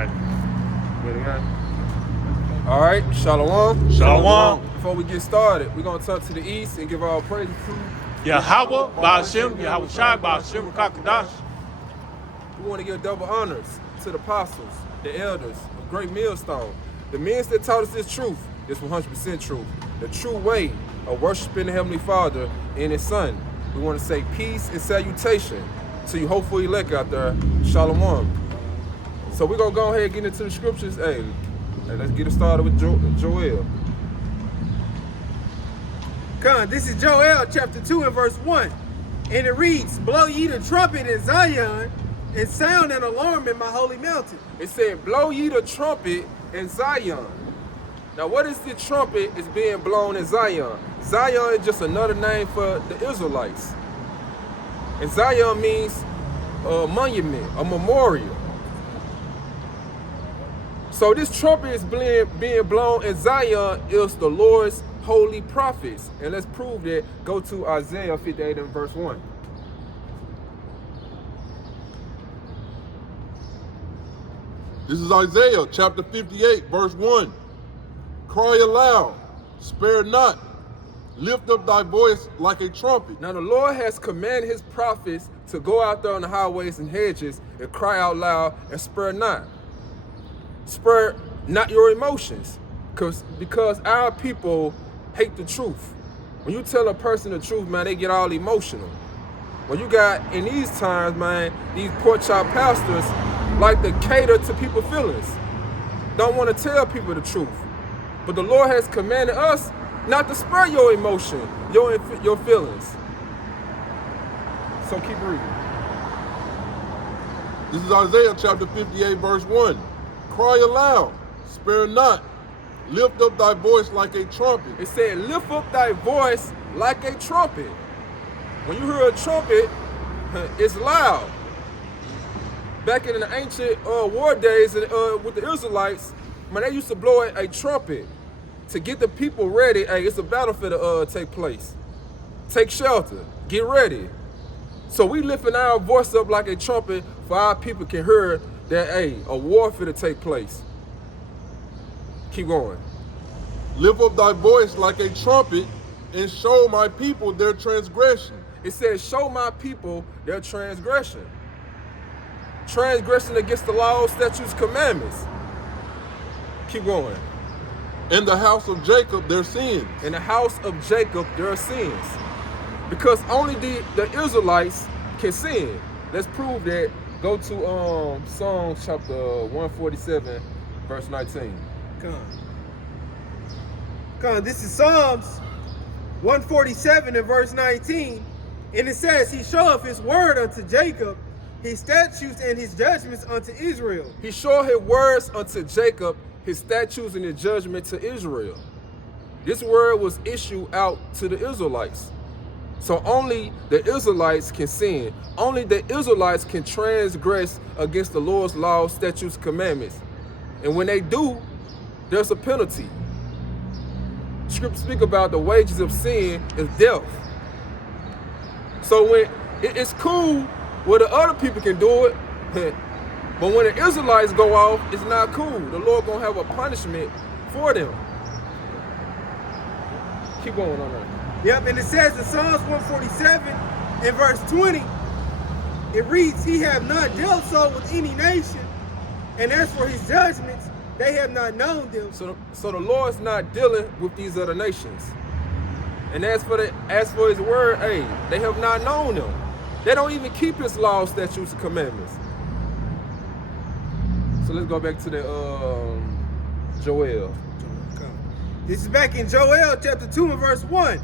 Okay. Ready, guys? All right, Shalom. Shalom. Before we get started, we're going to turn to the east and give our praises to Yahweh, Ba'ashem, Yahweh Shai, Ba'ashem, Kakadash. We want to give double honors to the apostles, the elders, a great millstone. The men that taught us this truth, this 100% truth, the true way of worshiping the Heavenly Father and His Son. We want to say peace and salutation to you hopeful elect out there. Shalom. So we're going to go ahead and get into the scriptures. Hey, let's get it started with Joel. Come, this is Joel chapter 2 and verse 1. And it reads, blow ye the trumpet in Zion, and sound an alarm in my holy mountain. It said, blow ye the trumpet in Zion. Now, what is the trumpet is being blown in Zion? Zion is just another name for the Israelites. And Zion means a monument, a memorial. So this trumpet is being blown in Zion is the Lord's holy prophets. And let's prove that. Go to Isaiah 58 and verse 1. This is Isaiah chapter 58, verse 1. Cry aloud, spare not, lift up thy voice like a trumpet. Now the Lord has commanded his prophets to go out there on the highways and hedges and cry out loud and spare not. Spare not your emotions, because our people hate the truth. When you tell a person the truth, man, they get all emotional. When you got, in these times, man, these pork chop pastors like to cater to people's feelings. Don't want to tell people the truth. But the Lord has commanded us not to spare your emotion, your feelings. So keep reading. This is Isaiah chapter 58, verse 1. Cry aloud, spare not, lift up thy voice like a trumpet. It said, lift up thy voice like a trumpet. When you hear a trumpet, it's loud. Back in the ancient war days with the Israelites, man, they used to blow a trumpet to get the people ready. Hey, it's a battlefield to take place. Take shelter. Get ready. So we lifting our voice up like a trumpet for our people can hear that, hey, a warfare to take place. Keep going. Lift up thy voice like a trumpet and show my people their transgression. It says, show my people their transgression. Transgression against the laws, statutes, commandments. Keep going. In the house of Jacob, their sins. In the house of Jacob, their sins. Because only the Israelites can sin. Let's prove that. Go to Psalms chapter 147, verse 19. Come, this is Psalms 147 and verse 19. And it says, he showeth his word unto Jacob, his statutes and his judgments unto Israel. He showed his words unto Jacob, his statutes and his judgment to Israel. This word was issued out to the Israelites. So only the Israelites can sin. Only the Israelites can transgress against the Lord's laws, statutes, commandments. And when they do, there's a penalty. Scripture speak about the wages of sin is death. So when it's cool where the other people can do it, but when the Israelites go off, it's not cool. The Lord gonna have a punishment for them. Keep going on that. Yep, and it says in Psalms 147 and verse 20, it reads, he have not dealt so with any nation, and as for his judgments, they have not known them. So the Lord's not dealing with these other nations. And as for his word, hey, they have not known them. They don't even keep his laws, statutes, and commandments. So let's go back to the Joel. This is back in Joel chapter 2 and verse 1.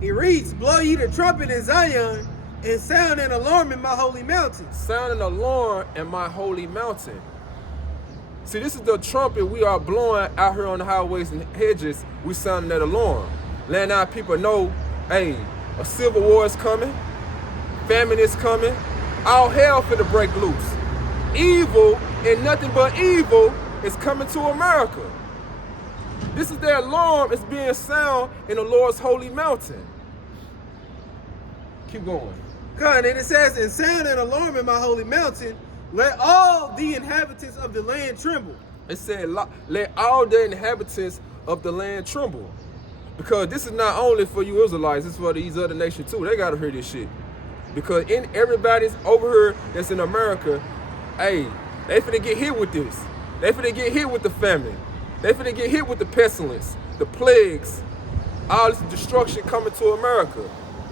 It reads, blow ye the trumpet in Zion, and sound an alarm in my holy mountain. Sound an alarm in my holy mountain. See, this is the trumpet we are blowing out here on the highways and hedges. We sounding that alarm. Letting our people know, hey, a civil war is coming. Famine is coming. All hell finna break loose. Evil and nothing but evil is coming to America. This is their alarm. It's being sound in the Lord's holy mountain. Keep going. God, and it says, and sound an alarm in my holy mountain, let all the inhabitants of the land tremble. It said, let all the inhabitants of the land tremble. Because this is not only for you Israelites, it's for these other nations too. They got to hear this shit. Because everybody's over here that's in America, hey, they finna get hit with this. They finna get hit with the famine. They finna get hit with the pestilence, the plagues, all this destruction coming to America.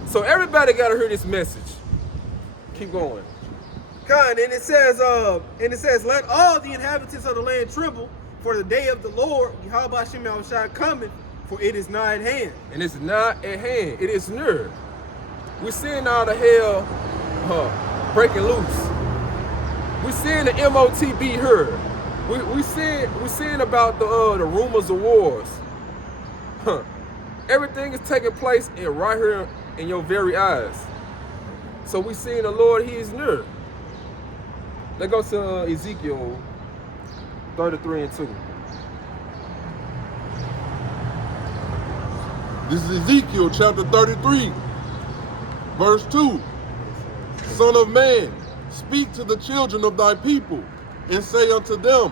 So everybody got to hear this message. Keep going. And it says, let all the inhabitants of the land tremble, for the day of the Lord, Yahweh Shem Yahushua, cometh, for it is nigh at hand. And it's not at hand, it is near. We're seeing all the hell breaking loose. We're seeing the MOT be heard. We're seeing about the rumors of wars. Everything is taking place right here in your very eyes. So we're seeing the Lord, He is near. Let's go to Ezekiel 33:2. This is Ezekiel chapter 33, verse 2. Son of man, speak to the children of thy people, and say unto them,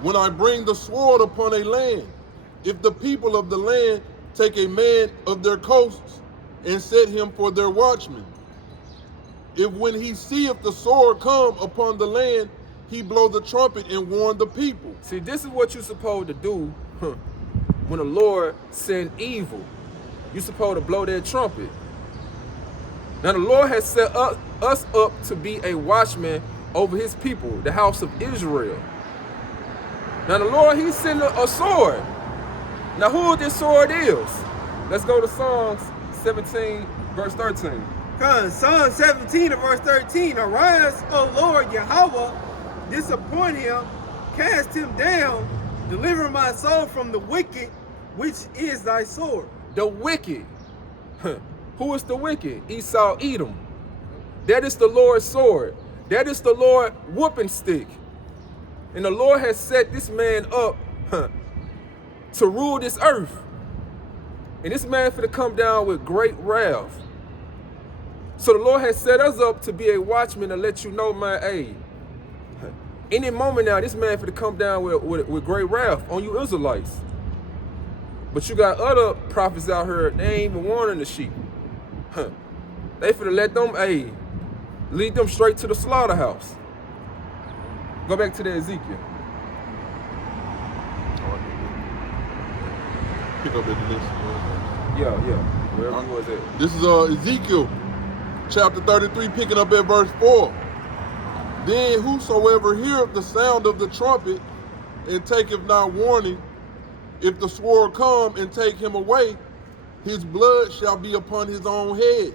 when I bring the sword upon a land, if the people of the land take a man of their coasts, and set him for their watchman, if when he seeth the sword come upon the land, he blow the trumpet and warn the people. See, this is what you're supposed to do when the Lord send evil. You're supposed to blow that trumpet. Now the Lord has set us up to be a watchman over His people, the house of Israel. Now the Lord, He's sending a sword. Now who this sword is? Let's go to Psalms 17, verse 13. Psalm 17 and verse 13. Arise, O Lord Yahweh, disappoint him, cast him down, deliver my soul from the wicked, which is thy sword. The wicked. Who is the wicked? Esau, Edom. That is the Lord's sword. That is the Lord's whooping stick. And the Lord has set this man up to rule this earth. And this man finna come down with great wrath. So the Lord has set us up to be a watchman to let you know, man, hey, any moment now, this man finna come down with great wrath on you Israelites. But you got other prophets out here, they ain't even warning the sheep. They finna let them, hey, lead them straight to the slaughterhouse. Go back to the Ezekiel. Pick up at this. Yeah. Wherever you was at. This is Ezekiel chapter 33, picking up at verse 4. Then whosoever heareth the sound of the trumpet and taketh not warning, if the sword come and take him away, his blood shall be upon his own head.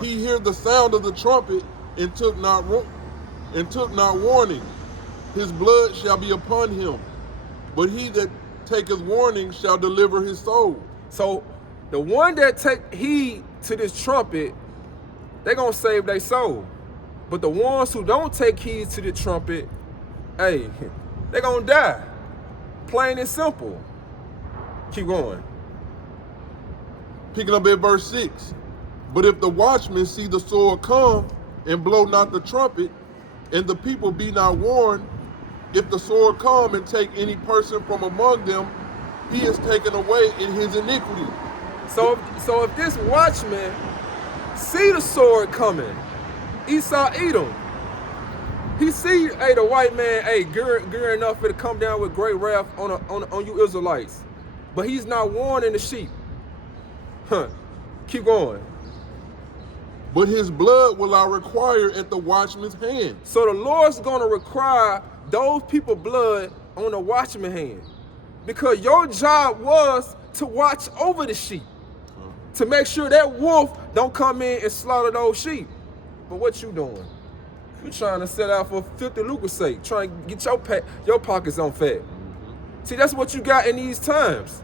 He heard the sound of the trumpet and took not warning, his blood shall be upon him. But he that taketh warning shall deliver his soul. So the one that take heed to this trumpet, they're gonna save their soul. But the ones who don't take heed to the trumpet, hey, they're gonna die. Plain and simple. Keep going. Picking up at verse 6. But if the watchman see the sword come and blow not the trumpet, and the people be not warned, if the sword come and take any person from among them, he is taken away in his iniquity. So if this watchman see the sword coming, Esau, Edom, he see, hey, the white man, hey, gearing up for to come down with great wrath on you Israelites, but he's not warning the sheep. Keep going. But his blood will I require at the watchman's hand. So the Lord's gonna require those people blood on the watchman's hand, because your job was to watch over the sheep, to make sure that wolf don't come in and slaughter those sheep. But what you doing? You trying to set out for filthy lucre's sake, trying to get your pockets on fat. See, that's what you got in these times.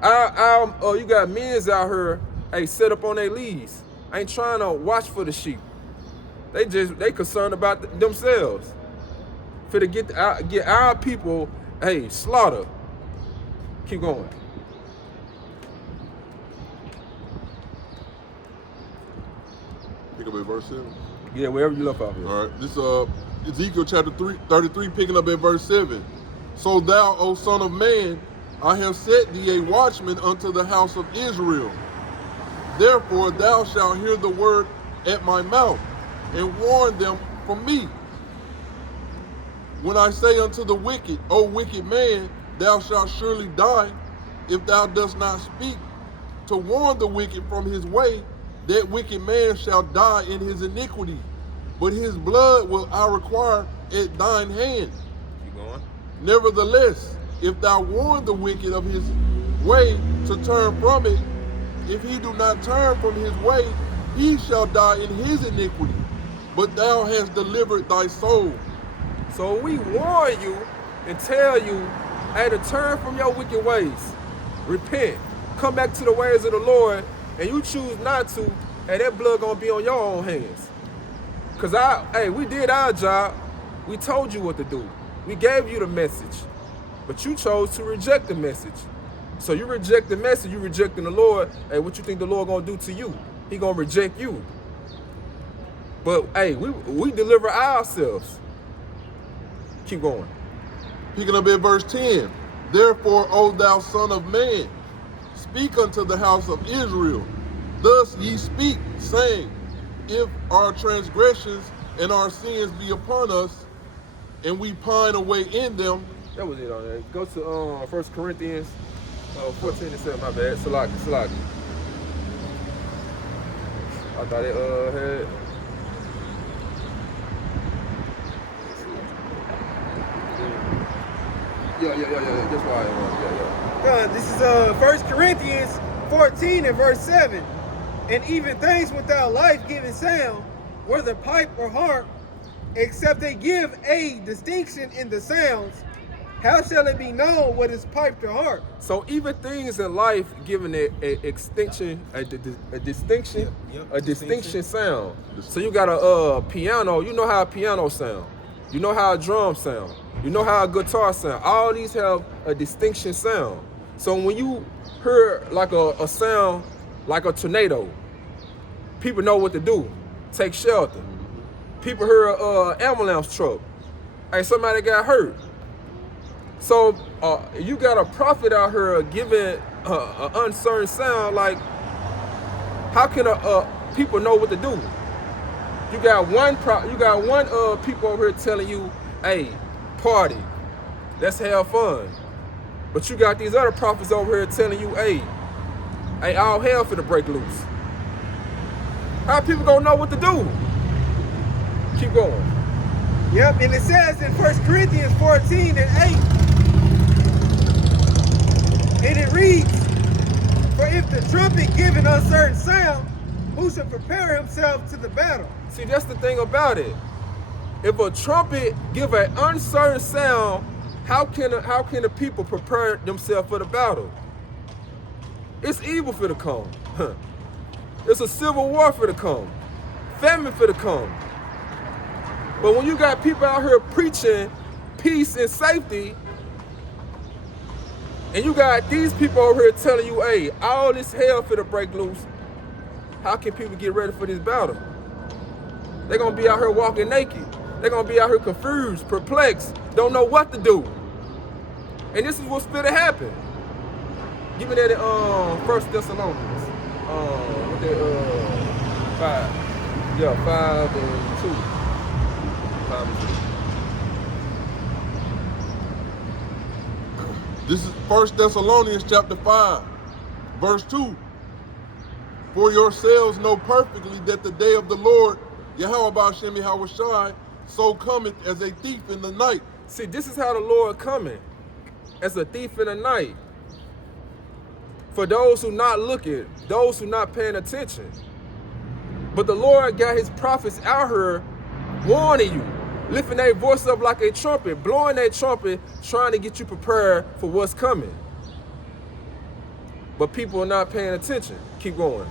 You got men's out here, hey, set up on their leads. Ain't trying to watch for the sheep. They concerned about themselves. For to get our people, hey, slaughtered. Keep going. Pick up at verse 7. Yeah, wherever you left off here. All right, this Ezekiel chapter 33, picking up at verse 7. So thou, O son of man, I have set thee a watchman unto the house of Israel. Therefore thou shalt hear the word at my mouth, and warn them from me. When I say unto the wicked, O wicked man, thou shalt surely die, if thou dost not speak to warn the wicked from his way, that wicked man shall die in his iniquity, but his blood will I require at thine hand. Keep going. Nevertheless, if thou warn the wicked of his way to turn from it, if he do not turn from his way, he shall die in his iniquity, but thou hast delivered thy soul. So we warn you and tell you, hey, to turn from your wicked ways. Repent. Come back to the ways of the Lord, and you choose not to, and that blood gonna be on your own hands. Cause we did our job. We told you what to do. We gave you the message, but you chose to reject the message. So you reject the message, you rejecting the Lord. Hey, what you think the Lord gonna do to you? He gonna reject you. But hey, we deliver ourselves. Keep going. Picking up at verse 10. Therefore, O thou son of man, speak unto the house of Israel. Thus ye speak, saying, if our transgressions and our sins be upon us, and we pine away in them. That was it on there. Go to 1 Corinthians 14 and 7, my bad. Salaki. I thought it had. Yeah. That's why it was. Yeah. This is 1 Corinthians 14 and verse 7. And even things without life-giving sound, whether pipe or harp, except they give a distinction in the sounds, how shall it be known what is piped or harp? So even things in life given a distinction sound. So you got a piano. You know how a piano sound. You know how a drum sound. You know how a guitar sound. All these have a distinction sound. So when you hear like a sound like a tornado, people know what to do. Take shelter. People hear an ambulance truck. Hey, somebody got hurt. So you got a prophet out here giving an uncertain sound. Like, how can people know what to do? You got one people over here telling you, hey, party, let's have fun. But you got these other prophets over here telling you, hey, all hell finna break loose. How people gonna know what to do? Keep going. Yep, and it says in 1 Corinthians 14 and 8, and it reads, for if the trumpet give an uncertain sound, who shall prepare himself to the battle? See, that's the thing about it. If a trumpet give an uncertain sound, how can the people prepare themselves for the battle? It's evil for to come. It's a civil war for to come. Famine for to come. But when you got people out here preaching peace and safety, and you got these people over here telling you, hey, all this hell for to break loose, how can people get ready for this battle? They're going to be out here walking naked. They're going to be out here confused, perplexed, don't know what to do. And this is what's going to happen. Give me that in 1 Thessalonians. 5. Yeah, 5 and 2. 5 and 2. This is 1 Thessalonians chapter 5, verse 2. For yourselves know perfectly that the day of the Lord, Yahweh B'Shem Yahushai, so cometh as a thief in the night. See, this is how the Lord coming, as a thief in the night. For those who not looking, those who not paying attention. But the Lord got his prophets out here warning you, lifting their voice up like a trumpet, blowing that trumpet, trying to get you prepared for what's coming. But people are not paying attention. Keep going.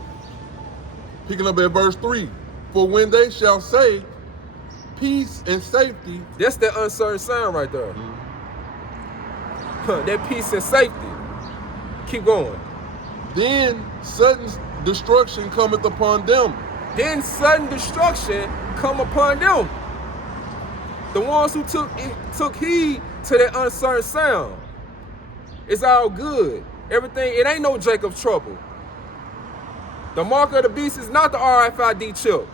Picking up at verse 3. For when they shall say peace and safety. That's that uncertain sound right there. That peace and safety. Keep going. Then sudden destruction cometh upon them, then sudden destruction come upon them. The ones who took heed to that uncertain sound. It's all good. Everything, it ain't no Jacob's trouble. The mark of the beast is not the RFID chip.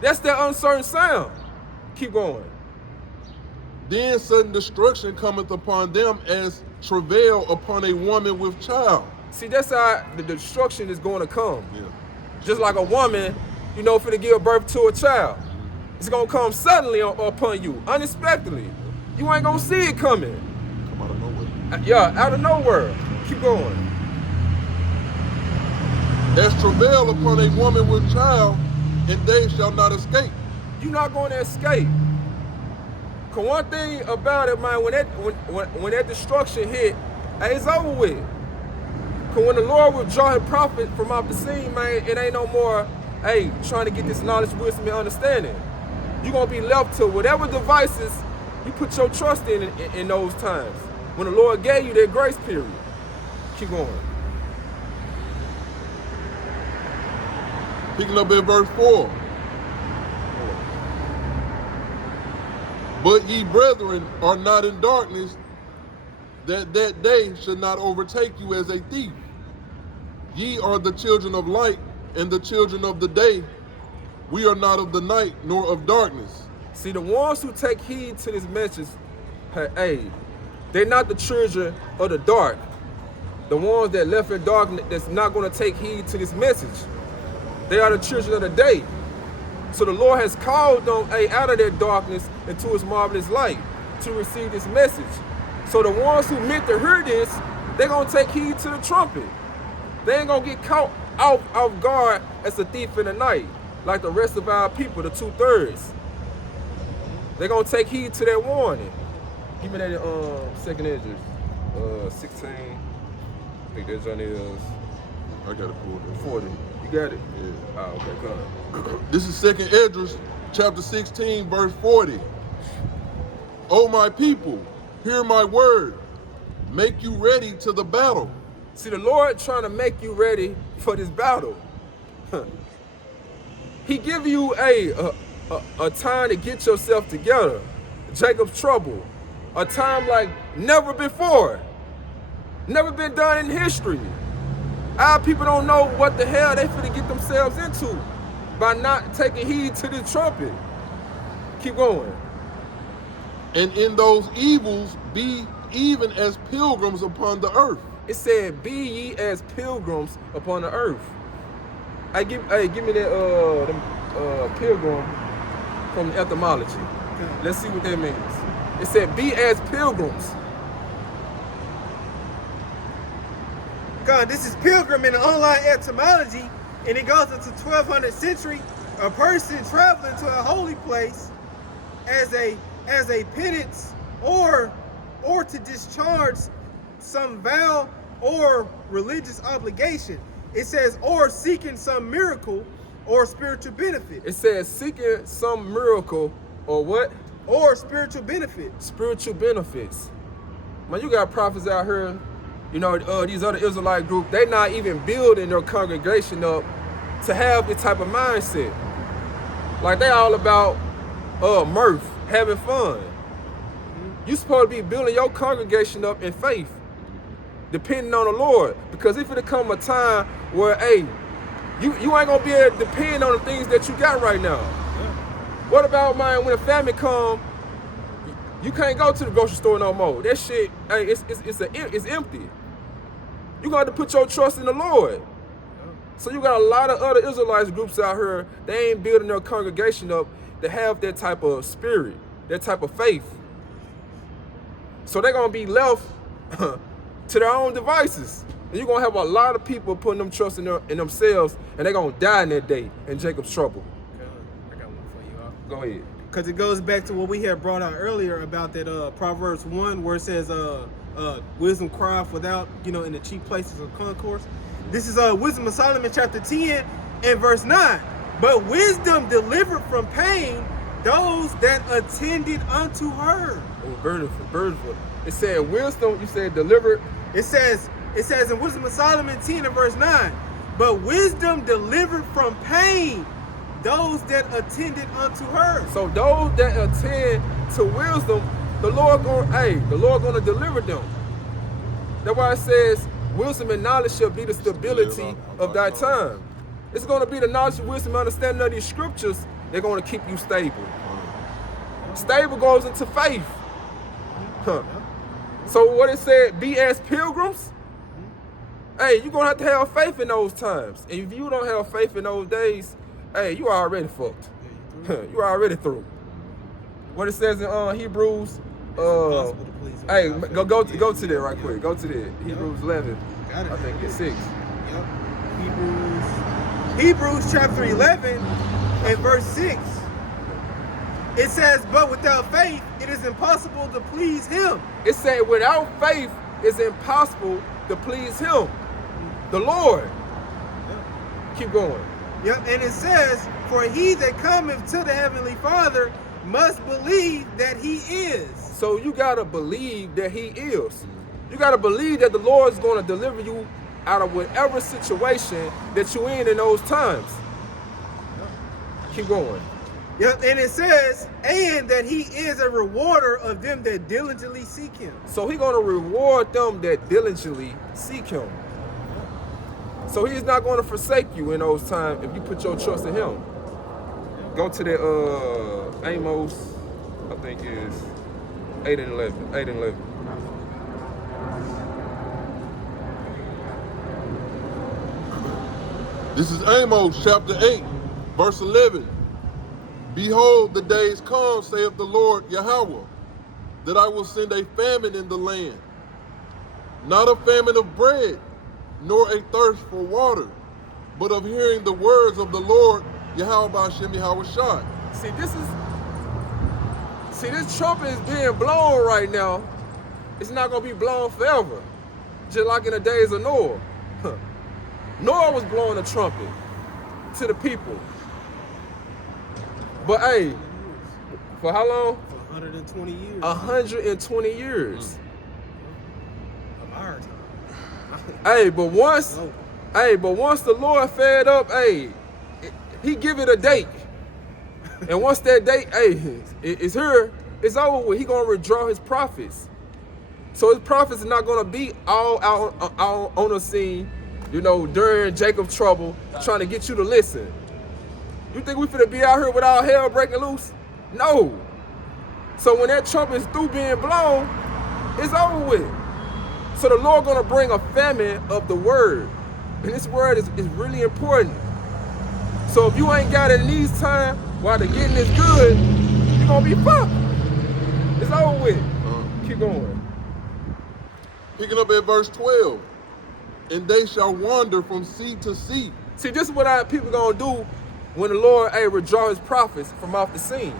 That's that uncertain sound. Keep going. Then sudden destruction cometh upon them as travail upon a woman with child. See, that's how the destruction is going to come. Yeah. Just like a woman, finna give birth to a child. It's going to come suddenly upon you, unexpectedly. You ain't going to see it coming. Come out of nowhere. Yeah, out of nowhere. Keep going. As travail upon a woman with child, and they shall not escape. You're not going to escape. Cause one thing about it, man, when that destruction hit, it's over with. Cause when the Lord withdraw his prophet from off the scene, man, it ain't no more, trying to get this knowledge, wisdom, and understanding. You're gonna be left to whatever devices you put your trust in those times. When the Lord gave you that grace period. Keep going. Picking up at verse 4. But ye brethren are not in darkness, that day should not overtake you as a thief. Ye are the children of light and the children of the day. We are not of the night nor of darkness. See, the ones who take heed to this message, they're not the children of the dark. The ones that left in darkness that's not going to take heed to this message. They are the children of the day. So the Lord has called them out of their darkness into his marvelous light to receive this message. So the ones who meant to hear this, they're going to take heed to the trumpet. They ain't going to get caught off guard as a thief in the night, like the rest of our people, the 2/3. They're going to take heed to that warning. Give me that second Esdras, 16. I think that John is... I got it pulled up. 40. You got it? Yeah. Oh, okay, come on. This is 2nd Esdras, chapter 16, verse 40. O my people, hear my word. Make you ready to the battle. See, the Lord trying to make you ready for this battle. He give you a time to get yourself together. Jacob's trouble. A time like never before. Never been done in history. Our people don't know what the hell they finna get themselves into by not taking heed to the trumpet. Keep going. And in those evils be even as pilgrims upon the earth. It said, be ye as pilgrims upon the earth. Give me that pilgrim from the etymology. Let's see what that means. It said, be as pilgrims. God, this is pilgrim in the online etymology, and it goes into 1200th century. A person traveling to a holy place as a penance or to discharge some vow or religious obligation. It says, or seeking some miracle or spiritual benefit. It says seeking some miracle or what? Or spiritual benefit. Spiritual benefits. Man, you got prophets out here, these other Israelite groups, they not even building their congregation up to have this type of mindset. Like they all about mirth, having fun. You supposed to be building your congregation up in faith, depending on the Lord. Because if it come a time where, you ain't gonna be able to depend on the things that you got right now. What about, man, when a famine come, you can't go to the grocery store no more. That shit, it's empty. You got to put your trust in the Lord. So you got a lot of other Israelites groups out here, they ain't building their congregation up to have that type of spirit, that type of faith. So they're going to be left to their own devices. And you're going to have a lot of people putting them trust in themselves, and they're going to die in that day in Jacob's trouble. I got one for you. Go ahead. Because it goes back to what we had brought out earlier about that Proverbs 1 where it says wisdom crieth without, in the chief places of concourse. This is Wisdom of Solomon chapter 10 and verse 9. But wisdom delivered from pain those that attended unto her. Oh, beautiful. It said wisdom, you said delivered. It says in Wisdom of Solomon 10 and verse 9, but wisdom delivered from pain those that attended unto her. So those that attend to wisdom, the Lord gonna deliver them. That's why it says, wisdom and knowledge shall be the stability of thy time. It's gonna be the knowledge, wisdom, and understanding of these scriptures. They're gonna keep you stable. Stable goes into faith. Huh. So what it said, be as pilgrims. Hey, you're gonna have to have faith in those times. And if you don't have faith in those days, hey, you already fucked. You already through. What it says in Hebrews, hey, go to that right quick. Go to that. Hebrews 11. Got it. I think it's 6. Yep. Hebrews chapter 11 and verse 6. It says, but without faith, it is impossible to please him. It said, without faith, it's impossible to please him, the Lord. Keep going. Yep, and it says, for he that cometh to the heavenly Father must believe that he is. So you gotta believe that he is. You gotta believe that the Lord is gonna deliver you out of whatever situation that you're in those times. Keep going. Yep, and it says, and that he is a rewarder of them that diligently seek him. So he's gonna reward them that diligently seek him. So he's not gonna forsake you in those times if you put your trust in him. Go to the Amos, I think it's 8 and 11. 8 and 11. This is Amos chapter 8, verse 11. Behold, the days come, saith the Lord Yahweh, that I will send a famine in the land, not a famine of bread, nor a thirst for water, but of hearing the words of the Lord Yahweh B'Shem Yahweh Shai. See, this trumpet is being blown right now. It's not gonna be blown forever, just like in the days of Noah. Noah was blowing a trumpet to the people. But hey, for how long? For 120 years. 120 years. Of our time. Hey, but once the Lord fed up, he give it a date. And once that date, is here, it's over with. He gonna withdraw his prophets. So his prophets are not gonna be all out on the scene, during Jacob's trouble, trying to get you to listen. You think we finna be out here with all hell breaking loose? No. So when that trumpet is through being blown, it's over with. So the Lord gonna bring a famine of the word. And this word is really important. So if you ain't got it in these times while the getting is good, you're gonna be fucked. It's over with. Keep going. Picking up at verse 12. And they shall wander from sea to sea. See, this is what people gonna do when the Lord withdraw his prophets from off the scene.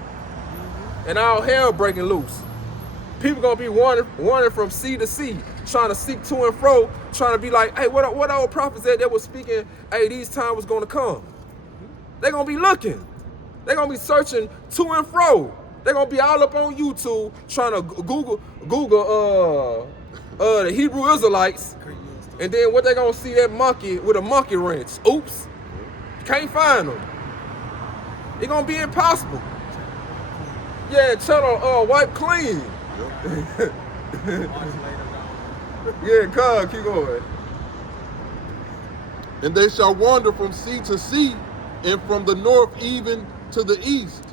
And all hell breaking loose. People gonna be wandering from sea to sea, trying to seek to and fro, trying to be like, hey, what old prophets that was speaking, hey, these times was gonna come. They're gonna be looking. They're gonna be searching to and fro. They're gonna be all up on YouTube trying to Google the Hebrew Israelites. And then what they gonna see, that monkey with a monkey wrench. Oops, can't find them. It's gonna be impossible. Yeah, cheddar wipe clean. Yeah, God, keep going. And they shall wander from sea to sea, and from the north even to the east.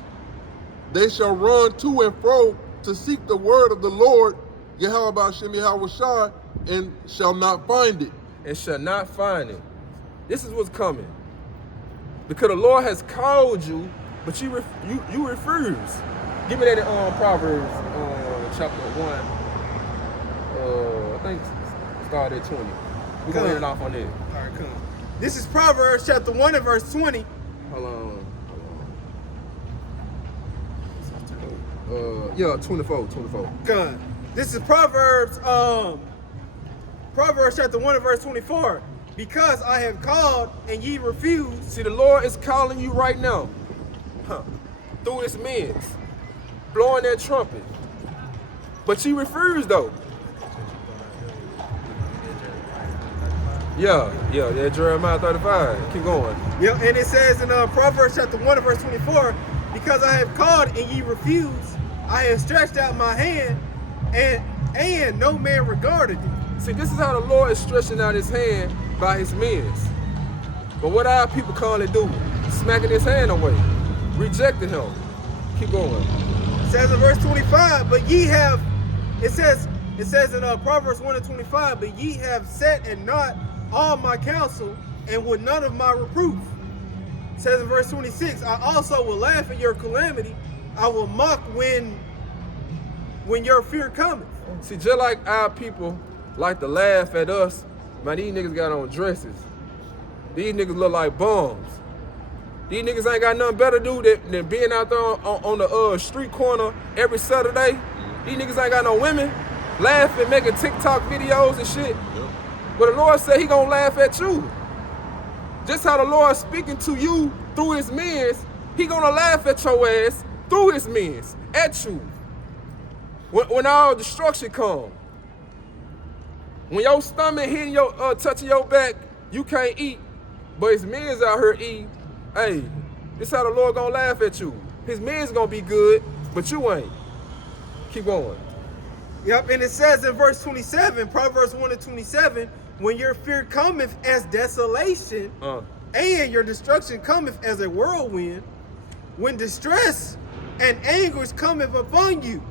They shall run to and fro to seek the word of the Lord, Yahweh B'Shem Yahweh Shai, and shall not find it. And shall not find it. This is what's coming. Because the Lord has called you, but you refuse. Give me that in Proverbs chapter 1. I think start at 20. We're going to end it off on that. All right, come. This is Proverbs chapter 1 and verse 20. Hold on. Yeah, 24. Come. This is Proverbs chapter 1 and verse 24. Because I have called and ye refuse. See, the Lord is calling you right now. Through his men. Blowing that trumpet. But you refuse though. Yeah, Jeremiah 35. Keep going. Yep, and it says in Proverbs chapter 1 and verse 24, because I have called and ye refused, I have stretched out my hand, and no man regarded it. See, this is how the Lord is stretching out his hand by his men. But what our people currently do? Smacking his hand away, rejecting him. Keep going. It says in verse 25, but ye have, it says in Proverbs 1 and 25, but ye have set and not all my counsel, and with none of my reproof. It says in verse 26, I also will laugh at your calamity. I will mock when your fear cometh. See, just like our people like to laugh at us, man, these niggas got on dresses. These niggas look like bums. These niggas ain't got nothing better to do than being out there on the street corner every Saturday. These niggas ain't got no women, laughing, making TikTok videos and shit. But the Lord said he gonna laugh at you. Just how the Lord speaking to you through his men, he gonna laugh at your ass through his men, at you. When all destruction come, when your stomach hitting your touching your back, you can't eat, but his men's out here eating. Hey, this how the Lord gonna laugh at you. His men's gonna be good, but you ain't. Keep going. Yep, and it says in verse 27, Proverbs 1 and 27, when your fear cometh as desolation, and your destruction cometh as a whirlwind, when distress and anguish cometh upon you.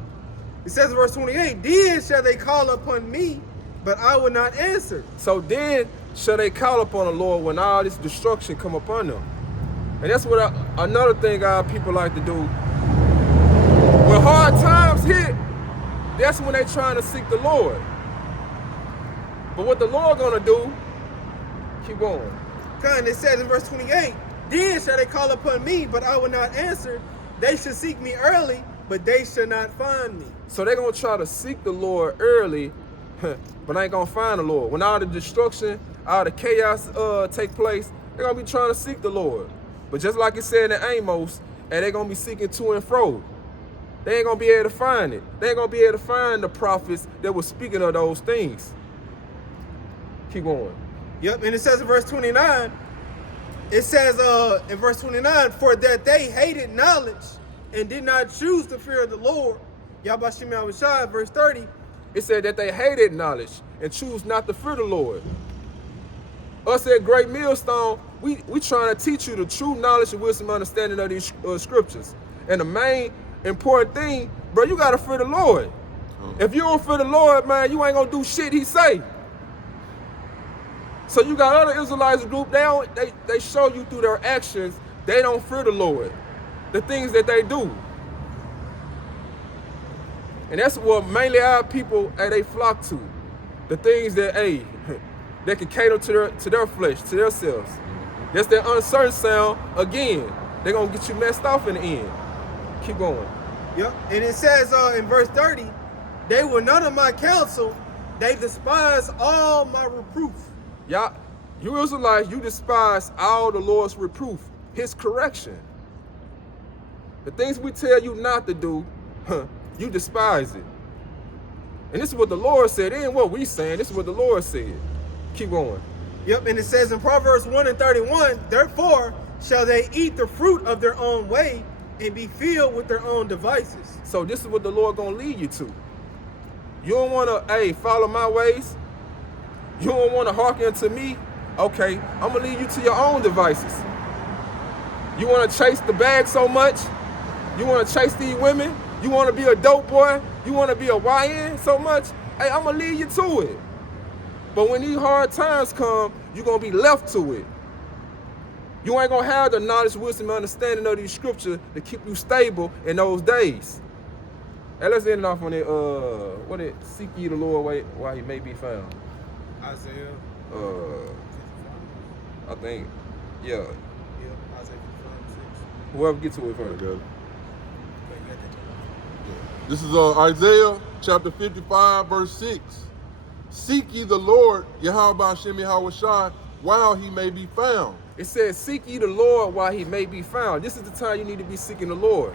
It says in verse 28, then shall they call upon me, but I will not answer. So then shall they call upon the Lord when all this destruction come upon them. And that's what another thing our people like to do. When hard times hit, that's when they trying to seek the Lord. But what the Lord gonna do, keep going. And it says in verse 28, then shall they call upon me, but I will not answer. They shall seek me early, but they shall not find me. So they're gonna try to seek the Lord early, but ain't gonna find the Lord. When all the destruction, all the chaos take place, they're gonna be trying to seek the Lord. But just like it said in Amos, and they're gonna be seeking to and fro. They ain't gonna be able to find it. They ain't gonna be able to find the prophets that were speaking of those things. Keep going. Yep, and it says in verse 29, it says in verse 29, for that they hated knowledge and did not choose the fear of the Lord. Yabashim Yahushua, verse 30. It said that they hated knowledge and choose not to fear the Lord. Us at Great Millstone, we trying to teach you the true knowledge and wisdom and understanding of these scriptures. And the main important thing, bro, you gotta fear the Lord. If you don't fear the Lord, man, you ain't gonna do shit he say. So you got other Israelites group, they show you through their actions, they don't fear the Lord. The things that they do. And that's what mainly our people, they flock to. The things that, they can cater to their flesh, to themselves. That's that uncertain sound, again, they're gonna get you messed off in the end. Keep going. Yep, and it says in verse 30, they were none of my counsel, they despise all my reproof. Y'all, you Israelites, you despise all the Lord's reproof, his correction. The things we tell you not to do, you despise it. And this is what the Lord said. It ain't what we saying. This is what the Lord said. Keep going. Yep, and it says in Proverbs 1 and 31, therefore shall they eat the fruit of their own way and be filled with their own devices. So this is what the Lord gonna lead you to. You don't wanna, follow my ways. You don't wanna hearken to me. Okay, I'm gonna lead you to your own devices. You wanna chase the bag so much? You wanna chase these women? You wanna be a dope boy? You wanna be a YN so much? Hey, I'm gonna lead you to it. But when these hard times come, you're gonna be left to it. You ain't gonna have the knowledge, wisdom, and understanding of these scriptures to keep you stable in those days. Hey, let's end it off on it. Seek ye the Lord while he may be found. Isaiah. I think, yeah. Yep, Isaiah 55:6. Whoever gets to it first. This is Isaiah chapter 55, verse 6. Seek ye the Lord, Yahweh Hashem Yahushua, while he may be found. It says, seek ye the Lord while he may be found. This is the time you need to be seeking the Lord.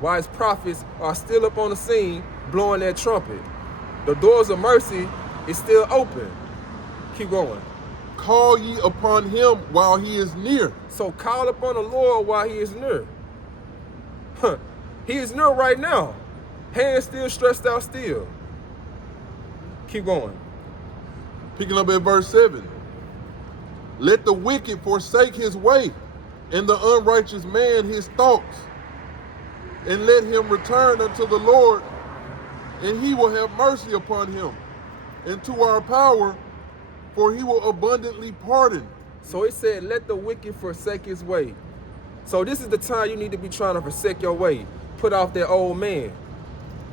While his prophets are still up on the scene, blowing that trumpet. The doors of mercy is still open. Keep going. Call ye upon him while he is near. So call upon the Lord while he is near. He is near right now. Hands still stretched out still. Keep going. Picking up at verse 7. Let the wicked forsake his way, and the unrighteous man his thoughts. And let him return unto the Lord, and he will have mercy upon him, and to our power, for he will abundantly pardon. So it said, let the wicked forsake his way. So this is the time you need to be trying to forsake your way. Put off that old man.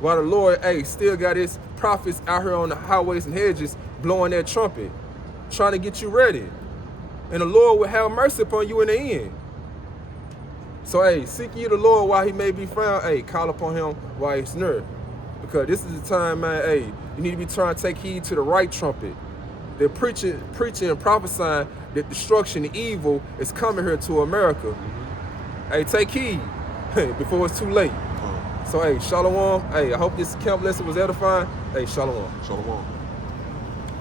While the Lord, still got his prophets out here on the highways and hedges blowing that trumpet, trying to get you ready. And the Lord will have mercy upon you in the end. So, seek ye the Lord while he may be found. Call upon him while he's near. Because this is the time, man, you need to be trying to take heed to the right trumpet. They're preaching and prophesying that destruction and evil is coming here to America. Take heed before it's too late. So, shalom. I hope this camp lesson was edifying. Shalom. Shalom.